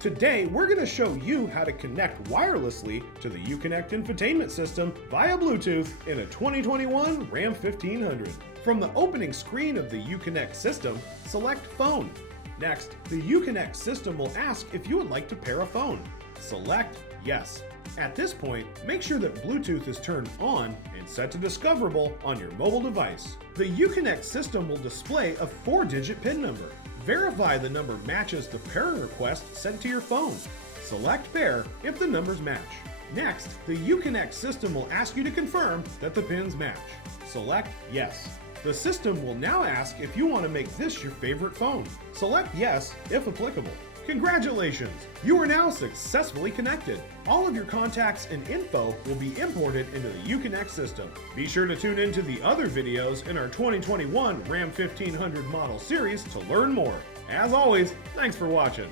Today, we're going to show you how to connect wirelessly to the Uconnect infotainment system via Bluetooth in a 2021 Ram 1500. From the opening screen of the Uconnect system, select Phone. Next, the Uconnect system will ask if you would like to pair a phone. Select Yes. At this point, make sure that Bluetooth is turned on and set to discoverable on your mobile device. The Uconnect system will display a 4-digit PIN number. Verify the number matches the pairing request sent to your phone. Select Pair if the numbers match. Next, the Uconnect system will ask you to confirm that the pins match. Select Yes. The system will now ask if you want to make this your favorite phone. Select Yes if applicable. Congratulations! You are now successfully connected. All of your contacts and info will be imported into the Uconnect system. Be sure to tune into the other videos in our 2021 Ram 1500 model series to learn more. As always, thanks for watching.